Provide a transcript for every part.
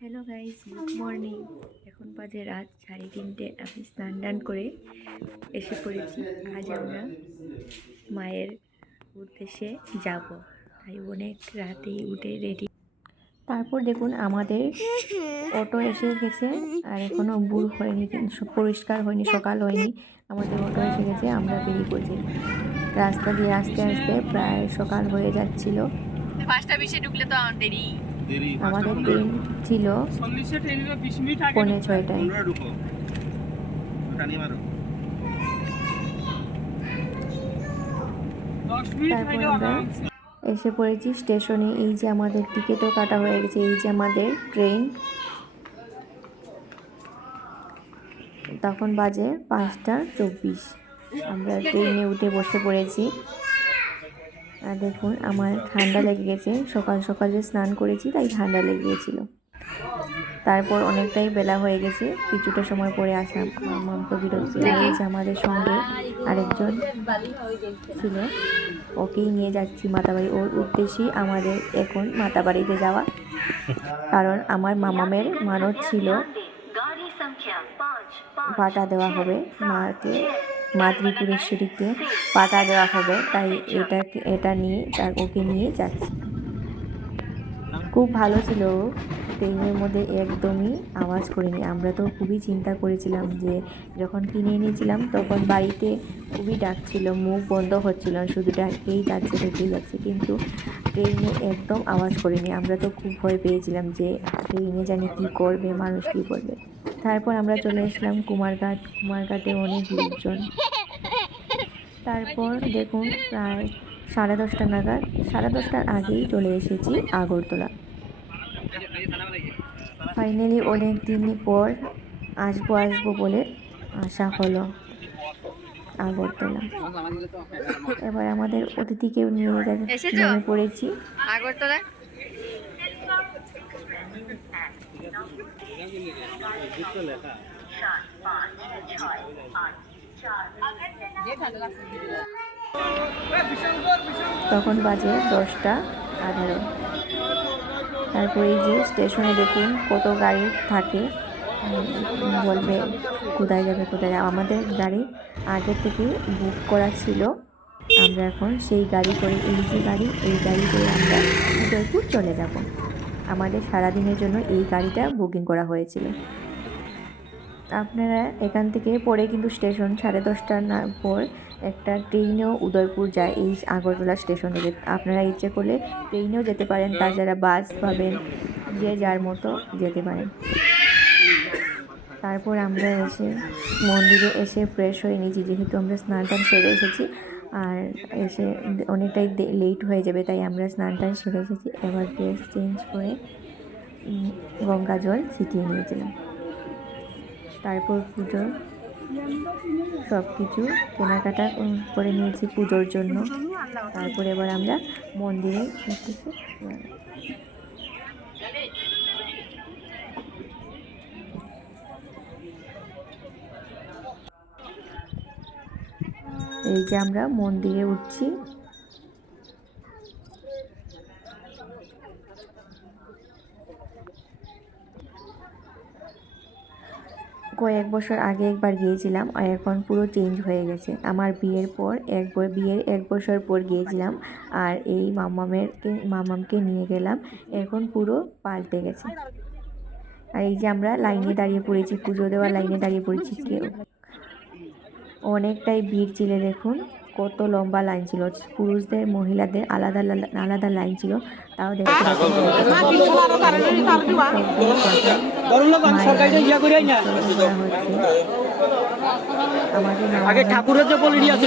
Hello guys, good morning. এখন বাজে রাত 3:30। আমি স্নান টান করে এসে পড়েছি। আজ আমরা মায়ের উদ্দেশ্যে যাব, তাই অনেক রাতেই উঠে রেডি। তারপর দেখুন আমাদের অটো এসে গেছে, আর এখনও বুড় হয়নি, পরিষ্কার হয়নি, সকাল হয়নি। আমাদের অটো এসে গেছে, আমরা বেরিয়ে পড়ছি। রাস্তা দিয়ে আস্তে আস্তে প্রায় সকাল হয়ে যাচ্ছিল। 5:20 ঢুকলে তো আমার দেরি। আমাদের ট্রেন ছিল 5:45টায়। তারপর আমরা এসে পড়েছি স্টেশনে। এই যে আমাদের টিকিটও কাটা হয়ে গেছে, এই যে আমাদের ট্রেন। তখন বাজে 5:24। আমরা ট্রেনে উঠে বসে পড়েছি। আর দেখুন আমার ঠান্ডা লেগে গেছে, সকাল সকাল যে স্নান করেছি তাই ঠান্ডা লেগে গিয়েছিল। তারপর অনেকটাই বেলা হয়ে গেছে, কিছুটা সময় পরে আসলাম। মামা বিরক্ত লেগেছে। আমাদের সঙ্গে আরেকজন ছিল, ওকেই নিয়ে যাচ্ছি মাতাবাড়ি। ওর উদ্দেশ্যেই আমাদের এখন মাতাবাড়িতে যাওয়া, কারণ আমার মামামের মানত ছিল পাটা দেওয়া হবে মাকে, মা ত্রিপুরেশ্বরীকে পাটা দেওয়া হবে। তাই এটা নিয়ে ওকে নিয়ে যাচ্ছি। খুব ভালো ছিল, ট্রেনের মধ্যে একদমই আওয়াজ করিনি। আমরা তো খুবই চিন্তা করেছিলাম যে যখন কিনে এনেছিলাম তখন বাড়িতে খুবই ডাকছিল, মুখ বন্ধ হচ্ছিল, শুধু ডাকেই যাচ্ছে ডেকেই যাচ্ছে, কিন্তু ট্রেনে একদম আওয়াজ করিনি। আমরা তো খুব ভয় পেয়েছিলাম যে ট্রেনে জানি কী করবে, মানুষ কী করবে। তারপর আমরা চলে আসলাম কুমারঘাটে অনেক লোকজন। তারপর দেখুন প্রায় 10:30 নাগাদ, 10:30টার আগেই চলে এসেছি আগরতলা। ফাইনালি অনেক দিন পর আসবো বলে আসা হলো আগরতলা। এবার আমাদের অতিথিকেও নিয়ে নেমে পড়েছি আগরতলা। তখন বাজে 10:18। তারপর এই যে স্টেশনে দেখুন কত গাড়ি থাকে, বলবে কোথায় যাবে কোথায় যাবে। আমাদের গাড়ি আগে থেকে বুক করা ছিল, আমরা এখন সেই গাড়ি করে, এই যে গাড়ি, এই গাড়ি করে আমরা উদয়পুর চলে যাব। আমাদের সারাদিনের জন্য এই গাড়িটা বুকিং করা হয়েছিল। আপনারা এখান থেকে পরে কিন্তু স্টেশন 10:30টার পর একটা ট্রেনেও উদয়পুর যায় এই আগরতলা স্টেশন থেকে। আপনারা ইচ্ছে করলে ট্রেনেও যেতে পারেন, তাছাড়া বাস পাবেন, যে যার মতো যেতে পারেন। তারপর আমরা মন্দিরে এসে ফ্রেশ হয়ে নিয়েছি, যেহেতু আমরা স্নান টান সেরে এসেছি, আর এসে অনেকটাই লেট হয়ে যাবে, তাই আমরা স্নান টান সেরে এসেছি। এবার ড্রেস চেঞ্জ করে গঙ্গা জল ছিটিয়ে নিয়েছিলাম। তারপর পুজোর সব কিছু কেনাকাটা করে নিয়েছি পুজোর জন্য। তারপর এবার আমরা মন্দিরে এসেছি। এই যে আমরা মন্দিরে উঠছি। কয়েক বছর আগে একবার গিয়েছিলাম, আর এখন পুরো চেঞ্জ হয়ে গেছে। আমার বিয়ের 1 বছর পর গিয়েছিলাম, আর এই মামামকে নিয়ে গেলাম, এখন পুরো পাল্টে গেছে। আর এই যে আমরা লাইনে দাঁড়িয়ে পড়েছি, পুজো দেওয়ার লাইনে দাঁড়িয়ে পড়েছি। অনেকটাই ভিড় ছিল, দেখুন কত লম্বা লাইন ছিল। পুরুষদের মহিলাদের আলাদা আলাদা লাইন ছিল, তাও দেখতে আমাদের ঠাকুরের যে বলি আছে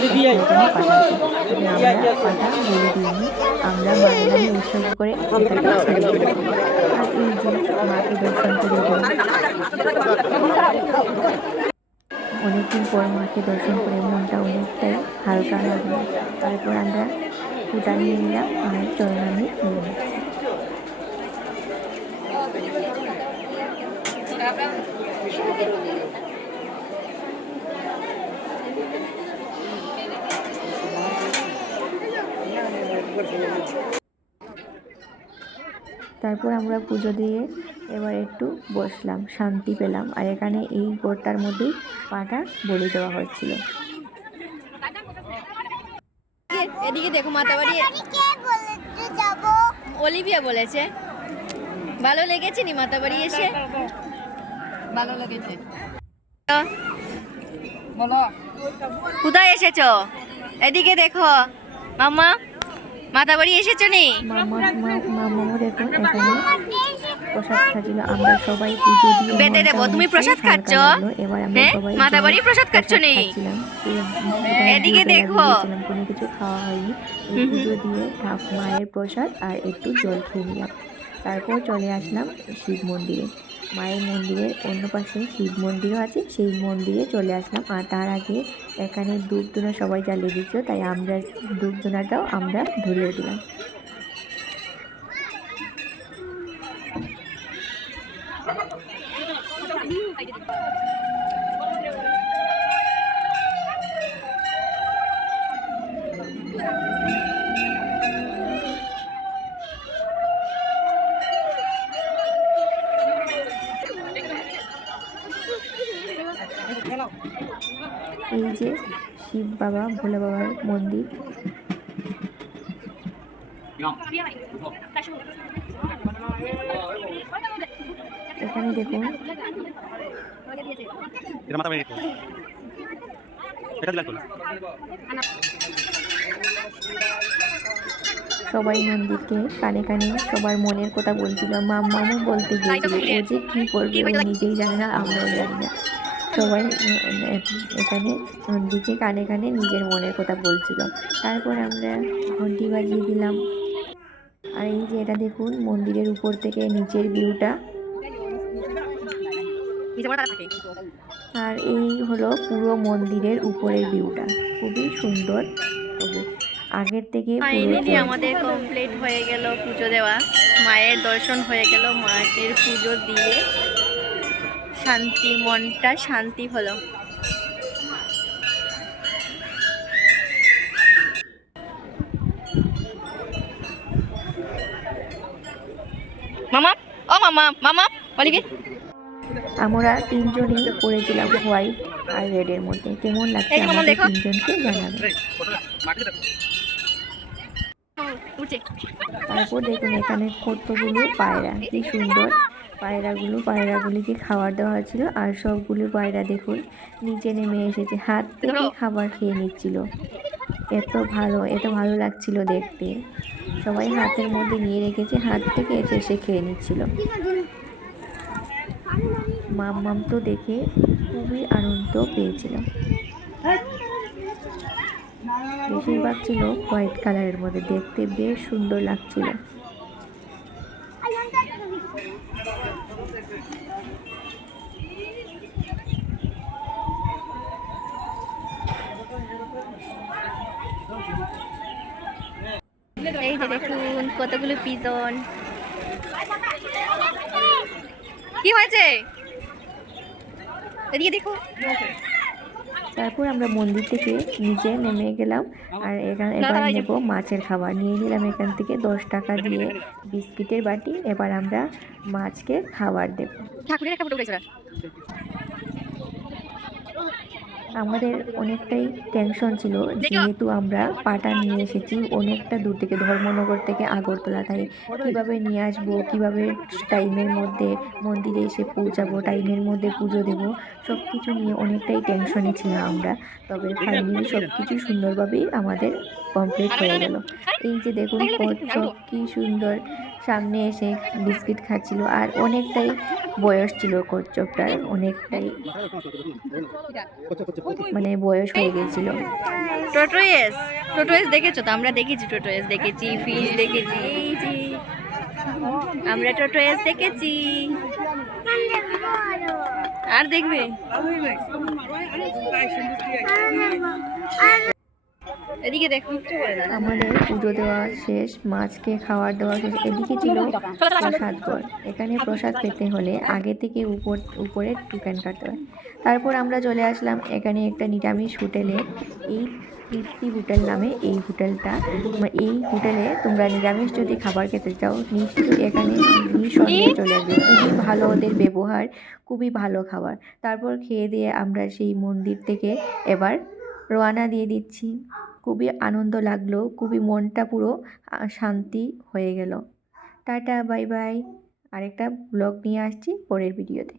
আমরা মায়ের উৎসর্গ করে আর এই যে মাকে দর্শন করে অনেকদিন পর মাকে দর্শন করে মনটা অনেকটাই হালকা লাগলো। তারপর আমরা পূজা নিয়ে নিলাম, মায়ের চরণানি নিয়ে নিচ্ছি। তারপর আমরা পুজো দিয়ে এবার একটু বসলাম, শান্তি পেলাম। আর এখানে এই গোটার মধ্যেই পাটা বলি দেওয়া হচ্ছিল। এদিকে দেখো মাতাবাড়ি অলিভিয়া বলেছে। ভালো লেগেছে নি মাতাবাড়ি এসে? ভালো লেগেছে। বলো কোথায় এসেছো? এদিকে দেখো মামা, মাতাবাড়ি এসেছো নি? মামাও দেখুন এখানে প্রসাদ খাচ্ছিল। আমরা সবাই পুজো দিয়ে বেঁধে দেবো, তুমি প্রসাদ খাচ্ছ? এবার আমরা সবাই মাতাবাড়ি প্রসাদ খাচ্ছ নি? এদিকে দেখো কোনো কিছু খাওয়া হয়নি, পুজো দিয়ে মায়ের প্রসাদ আর একটু জল খেয়ে নিলাম। তারপর চলে আসলাম শিব মন্দিরে। মায়ের মন্দিরের অন্য পাশে শিব মন্দিরও আছে, সেই মন্দিরে চলে আসলাম। আর তার আগে এখানে ধূপধুনা সবাই জ্বালিয়ে দিচ্ছ, তাই আমরা ধূপধুনাটাও আমরা ধরিয়ে দিলাম। এই যে শিব বাবা ভোলা বাবার মন্দির। এখানে দেখুন সবাই মন্দিরকে কানে কানে সবার মনের কথা বলছিল। মামু বলতে গিয়েছিল, ও যে কী করবে ও নিজেই জানে না, আমরাও জানি না। সবাই এখানে মন্দিরকে কানে কানে নিজের মনের কথা বলছিল। তারপর আমরা ঘন্টি বাজিয়ে দিলাম। আর এই যে এটা দেখুন মন্দিরের উপর থেকে নিচের ভিউটা। আর এই হলো পুরো মন্দিরের উপরের ভিউটা, খুবই সুন্দর। আগের থেকে ফাইনালি আমাদের কমপ্লিট হয়ে গেল পুজো দেওয়া, মায়ের দর্শন হয়ে গেল। মায়ের পুজো দিয়ে শান্তি, মনটা শান্তি হলো। মামা, ও মামা, মামা বলিবি? আমরা তিনজনই পড়েছিলাম হোয়াইট আর রেডের মধ্যে। কেমন লাগছে আমাদের তিনজনকে জানাবেন। তারপর দেখুন এখানে কতগুলো পায়রা, কি সুন্দর পায়রাগুলিকে খাবার দেওয়া হয়েছিল। আর সবগুলো পায়রা দেখুন নিচে নেমে এসেছে, হাত থেকে খাবার খেয়ে নিচ্ছিল। এত ভালো লাগছিল দেখতে। সবাই হাতের মধ্যে নিয়ে রেখেছে, হাত থেকে এসে খেয়ে নিচ্ছিল। মাম্মাম তো দেখে খুবই আনন্দ পেয়েছিল। বেশিরভাগ ছিল হোয়াইট কালারের মধ্যে, দেখতে বেশ সুন্দর লাগছিল। এই যে দেখুন কতগুলো পিজন। কি হয়েছে এদিকে দেখো। তারপর আমরা মন্দির থেকে নিচে নেমে গেলাম। আর এবার নেব মাছের খাবার। নিয়ে নিলাম এখান থেকে 10 টাকা দিয়ে বিস্কিটের বাটি। এবার আমরা মাছকে খাবার দেব। আমাদের অনেকটাই টেনশন ছিল, যেহেতু আমরা পাটা নিয়ে এসেছি অনেকটা দূর থেকে, ধর্মনগর থেকে আগরতলা। তাই কীভাবে নিয়ে আসবো, কীভাবে টাইমের মধ্যে মন্দিরে এসে পৌঁছাবো, টাইমের মধ্যে পুজো দেবো, সব কিছু নিয়ে অনেকটাই টেনশনে ছিলাম আমরা। তবে ফাইনালি সব কিছু সুন্দরভাবেই আমাদের কমপ্লিট হয়ে গেল। এই যে দেখুন কচ্ছপ কী সুন্দর সামনে এসে বিস্কিট খাচ্ছিল। আর অনেকটাই বয়স ছিল কচ্ছপটার, অনেকটাই মানে বয়স হয়ে গেছিল। টোটোয়েস দেখেছো তো? আমরা দেখেছি টোটোয়েস, দেখেছি ফিশ দেখেছি। এই যে আমরা টোটোয়েস দেখেছি। আর দেখবে এদিকে দেখো আমাদের পুজো দেওয়া শেষ, মাছকে খাবার দেওয়া শেষ। এদিকে ছিল প্রসাদ ঘর। এখানে প্রসাদ পেতে হলে আগে থেকে উপরে টোকেন কাটতে হয়। তারপর আমরা চলে আসলাম এখানে একটা নিরামিষ হোটেলে। এই তৃপ্তি হোটেল নামে এই হোটেলটা। এই হোটেলে তোমরা নিরামিষ যদি খাবার খেতে চাও নিশ্চয়ই এখানে নিঃসন্দেহে চলে আসবে। খুবই ভালো ওদের ব্যবহার, খুবই ভালো খাবার। তারপর খেয়ে দিয়ে আমরা সেই মন্দির থেকে এবার রওনা দিয়ে দিচ্ছি। খুবই আনন্দ লাগলো, খুবই মনটা পুরো শান্তি হয়ে গেল। Tata, bye bye. আরেকটা ব্লগ নিয়ে আসছি পরের ভিডিওতে।